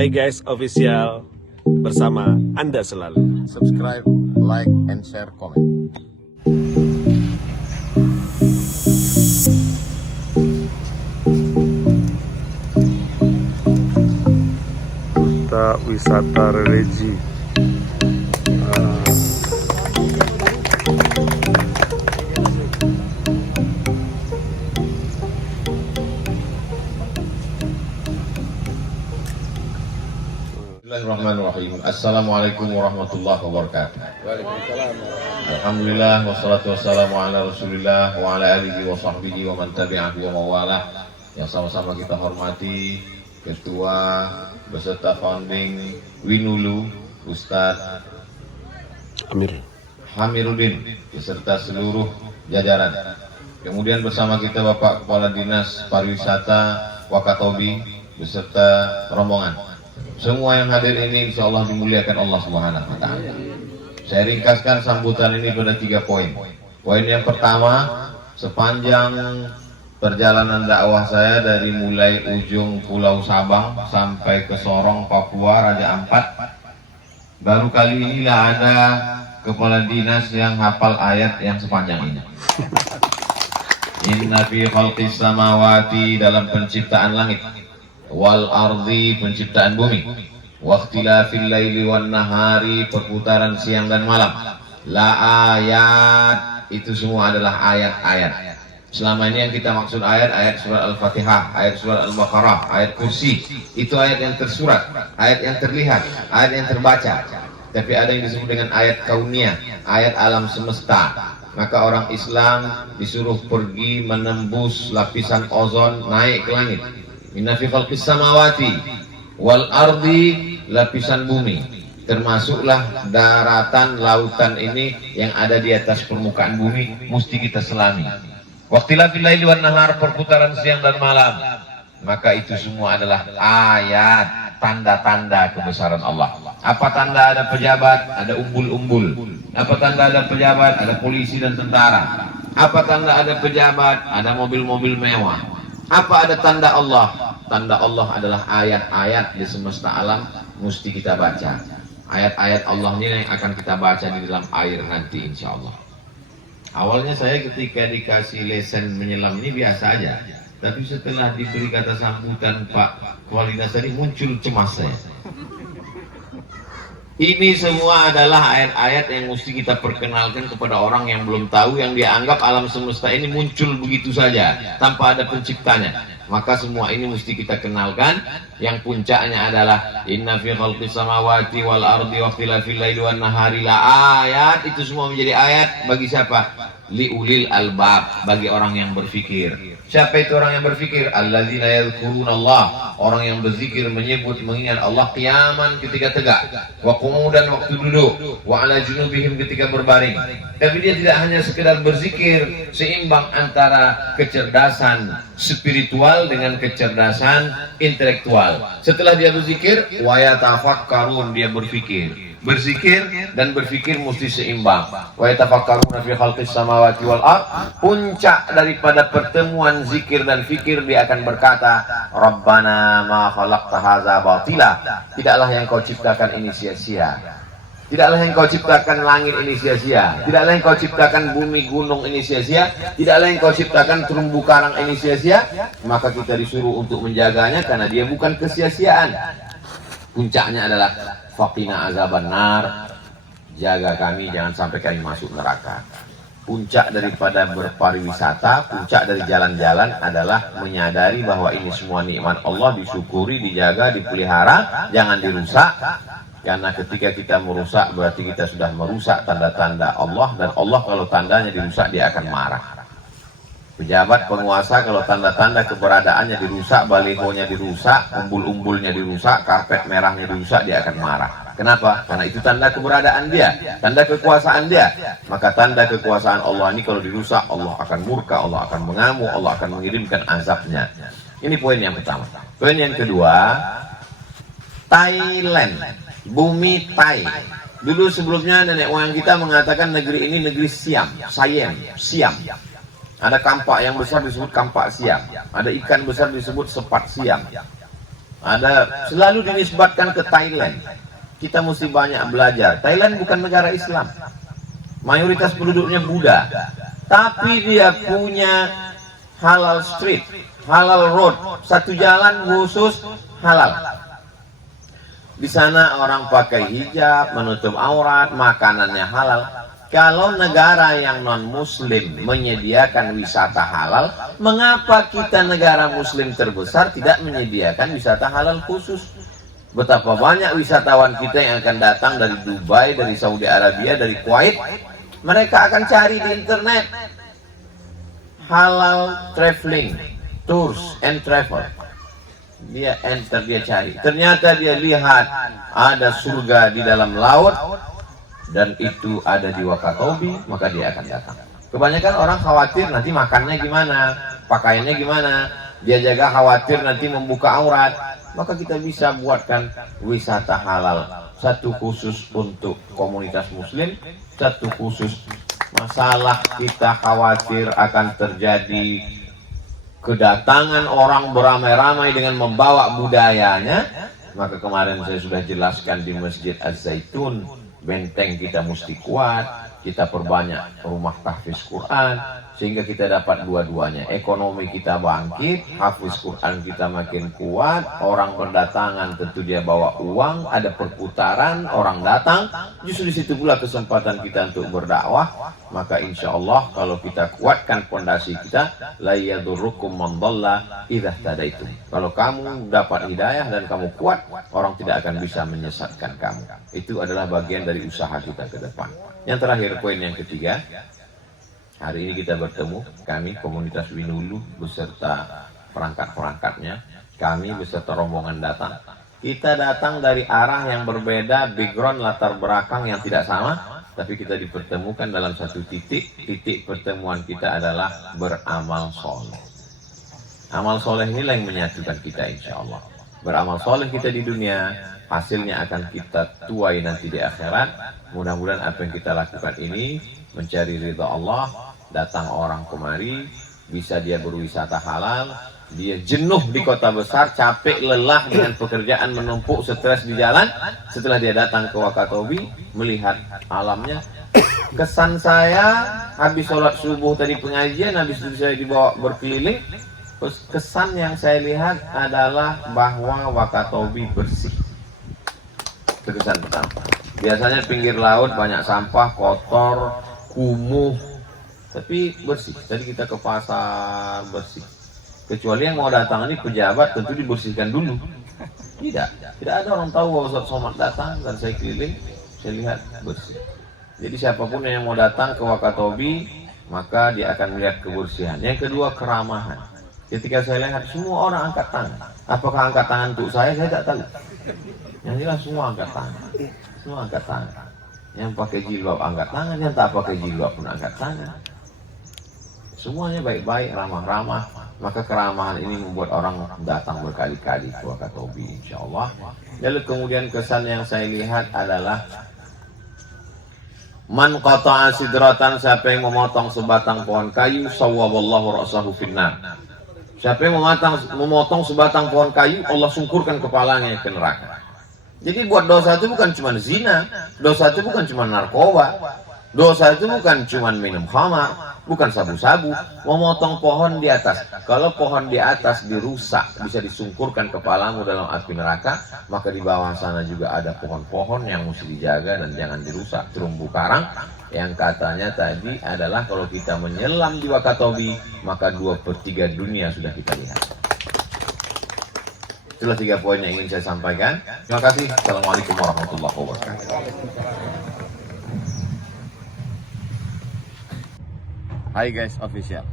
Hai guys official, bersama Anda selalu. Subscribe, like, and share, comment. Wisata religi. Bismillahirrahmanirrahim. Assalamualaikum warahmatullahi wabarakatuh. Alhamdulillah wassalatu wassalamu ala Rasulillah wa ala alihi wa sahbihi wa man tabi'ahu wa mawalah. Yang sama-sama kita hormati Ketua beserta founding Winulu Ustadz Hamiruddin beserta seluruh jajaran. Kemudian bersama kita Bapak Kepala Dinas Pariwisata Wakatobi beserta rombongan. Semua yang hadir ini insya Allah dimuliakan Allah Subhanahu wa Ta'ala. Saya ringkaskan sambutan ini pada 3 poin. Poin yang pertama, sepanjang perjalanan dakwah saya dari mulai ujung Pulau Sabang sampai ke Sorong, Papua, Raja Ampat, baru kali inilah ada kepala dinas yang hafal ayat yang sepanjang ini. Inna fi khalqis samawati, dalam penciptaan langit, wal ardi, penciptaan bumi, wa ikhtilafil laili wan nahari, perputaran siang dan malam, la ayat, itu semua adalah ayat-ayat. Selama ini yang kita maksud ayat surat Al-Fatihah, ayat surat Al-Baqarah, ayat kursi, itu ayat yang tersurat, ayat yang terlihat, ayat yang terbaca. Tapi ada yang disebut dengan ayat kauniyah, ayat alam semesta. Maka orang Islam disuruh pergi menembus lapisan ozon, naik ke langit. Inna fi khalqis samawati wal ardi, lapisan bumi, termasuklah daratan, lautan ini yang ada di atas permukaan bumi, mesti kita selami. Waqtilafil laili wan nahar, perputaran siang dan malam. Maka itu semua adalah ayat, tanda-tanda kebesaran Allah. Apa tanda ada pejabat? Ada umbul-umbul. Apa tanda ada pejabat? Ada polisi dan tentara. Apa tanda ada pejabat? Ada mobil-mobil mewah. Apa ada tanda Allah? Tanda Allah adalah ayat-ayat di semesta alam, mesti kita baca. Ayat-ayat Allah ini yang akan kita baca di dalam air nanti insya Allah. Awalnya saya ketika dikasih lesen menyelam ini biasa aja, tapi setelah diberi kata sambutan Pak Kepala Dinas tadi, muncul cemas saya. Ini semua adalah ayat-ayat yang mesti kita perkenalkan kepada orang yang belum tahu, yang dianggap alam semesta ini muncul begitu saja tanpa ada penciptanya. Maka semua ini mesti kita kenalkan. Yang puncaknya adalah inna fi khalqis samawati wal ardi wa ikhtilafil laili wan nahari la ayat. Itu semua menjadi ayat bagi siapa? Liulil albab, bagi orang yang berfikir. Siapa itu orang yang berfikir? Alladzina yadhkurunallah, orang yang berzikir, menyebut, mengingat Allah qiyaman, ketika tegak, wa qu'udan, waktu duduk, wa ala junubihim, ketika berbaring. Tapi dia tidak hanya sekedar berzikir, seimbang antara kecerdasan spiritual dengan kecerdasan intelektual. Setelah dia berzikir, wa yatafakkarun, dia berfikir. Berzikir dan berfikir mesti seimbang. Wa yatafakkaruna fi khalqis samawati wal ard. Puncak daripada pertemuan zikir dan fikir, dia akan berkata, Rabbana ma khalaqta hadza batila. Tidaklah yang kau ciptakan ini sia-sia. Tidaklah yang kau ciptakan langit ini sia-sia. Tidaklah yang kau ciptakan bumi gunung ini sia-sia. Tidaklah yang kau ciptakan terumbu karang ini sia-sia. Maka kita disuruh untuk menjaganya karena dia bukan kesia-siaan. Puncaknya adalah faqina azaban nar, jaga kami jangan sampai kami masuk neraka. Puncak daripada berpariwisata, puncak dari jalan-jalan adalah menyadari bahwa ini semua nikmat Allah, disyukuri, dijaga, dipelihara, jangan dirusak. Karena ketika kita merusak berarti kita sudah merusak tanda-tanda Allah, dan Allah kalau tandanya dirusak dia akan marah. Pejabat penguasa kalau tanda-tanda keberadaannya dirusak, balihonya dirusak, umbul-umbulnya dirusak, karpet merahnya dirusak, dia akan marah. Kenapa? Karena itu tanda keberadaan dia, tanda kekuasaan dia. Maka tanda kekuasaan Allah ini kalau dirusak, Allah akan murka, Allah akan mengamuk, Allah akan mengirimkan azabnya. Ini poin yang pertama. Poin yang kedua, Thailand, bumi Thai. Dulu sebelumnya nenek moyang kita mengatakan negeri ini negeri Siam, Siam. Ada kampak yang besar disebut kampak Siam. Ada ikan besar disebut sepat Siam. Selalu dinisbatkan ke Thailand. Kita mesti banyak belajar. Thailand bukan negara Islam. Mayoritas penduduknya Buddha. Tapi dia punya halal street, halal road, satu jalan khusus halal. Di sana orang pakai hijab, menutup aurat, makanannya halal. Kalau negara yang non-muslim menyediakan wisata halal, mengapa kita negara muslim terbesar tidak menyediakan wisata halal khusus? Betapa banyak wisatawan kita yang akan datang dari Dubai, dari Saudi Arabia, dari Kuwait. Mereka akan cari di internet halal traveling, tours and travel. Dia enter, dia cari. Ternyata dia lihat ada surga di dalam laut, dan itu ada di Wakatobi, maka dia akan datang. Kebanyakan orang khawatir nanti makannya gimana, pakaiannya gimana. Dia jaga khawatir nanti membuka aurat. Maka kita bisa buatkan wisata halal. Satu khusus untuk komunitas muslim, satu khusus masalah kita khawatir akan terjadi kedatangan orang beramai-ramai dengan membawa budayanya. Maka kemarin saya sudah jelaskan di Masjid Az-Zaitun, benteng kita mesti kuat, kita perbanyak rumah tahfiz Quran, sehingga kita dapat dua-duanya. Ekonomi kita bangkit, hafiz Quran kita makin kuat, orang berdatangan tentu dia bawa uang, ada perputaran, orang datang, justru di situ pula kesempatan kita untuk berdakwah. Maka insya Allah kalau kita kuatkan fondasi kita, la yadurrukum man dhalla idza tadaitum. Kalau kamu dapat hidayah dan kamu kuat, orang tidak akan bisa menyesatkan kamu. Itu adalah bagian dari usaha kita ke depan. Yang terakhir, poin yang ketiga, hari ini kita bertemu, kami komunitas Winulu beserta perangkat-perangkatnya, kami beserta rombongan datang. Kita datang dari arah yang berbeda, background latar belakang yang tidak sama, tapi kita dipertemukan dalam satu titik. Titik pertemuan kita adalah beramal soleh. Amal soleh inilah yang menyatukan kita insya Allah. Beramal soleh kita di dunia, hasilnya akan kita tuai nanti di akhirat. Mudah-mudahan apa yang kita lakukan ini mencari ridha Allah. Datang orang kemari, bisa dia berwisata halal. Dia jenuh di kota besar, capek, lelah dengan pekerjaan, menumpuk, stres di jalan. Setelah dia datang ke Wakatobi, melihat alamnya. Kesan saya, habis sholat subuh tadi pengajian, habis itu saya dibawa berkeliling. Kesan yang saya lihat adalah bahwa Wakatobi bersih. Itu kesan pertama. Biasanya pinggir laut banyak sampah, kotor, kumuh, tapi bersih. Tadi kita ke pasar, bersih. Kecuali yang mau datang ini pejabat, tentu dibersihkan dulu. Tidak ada orang tahu bahwa Ustaz Somad datang dan saya keliling, saya lihat bersih. Jadi siapapun yang mau datang ke Wakatobi, maka dia akan melihat kebersihan. Yang kedua, keramahan. Ketika saya lihat semua orang angkat tangan. Apakah angkat tangan untuk saya tak tahu. Yang jelas semua angkat tangan. Semua angkat tangan. Yang pakai jilbab angkat tangan, yang tak pakai jilbab pun angkat tangan. Semuanya baik-baik, ramah-ramah. Maka keramahan ini membuat orang datang berkali-kali ke Wakatobi insya Allah. Lalu kemudian kesan yang saya lihat adalah man qata'a sidratan, siapa yang memotong sebatang pohon kayu, sawwaballahu ra'sahu finnar. Siapa yang memotong sebatang pohon kayu, Allah sungkurkan kepalanya ke neraka. Jadi buat dosa itu bukan cuma zina, dosa itu bukan cuma narkoba, dosa itu bukan cuma minum khamar, bukan sabu-sabu, memotong pohon di atas. Kalau pohon di atas dirusak, bisa disungkurkan kepalamu dalam api neraka, maka di bawah sana juga ada pohon-pohon yang mesti dijaga dan jangan dirusak. Terumbu karang yang katanya tadi adalah kalau kita menyelam di Wakatobi, maka 2/3 dunia sudah kita lihat. Itulah 3 poin yang ingin saya sampaikan. Terima kasih. Assalamualaikum warahmatullahi wabarakatuh. Hai guys, official.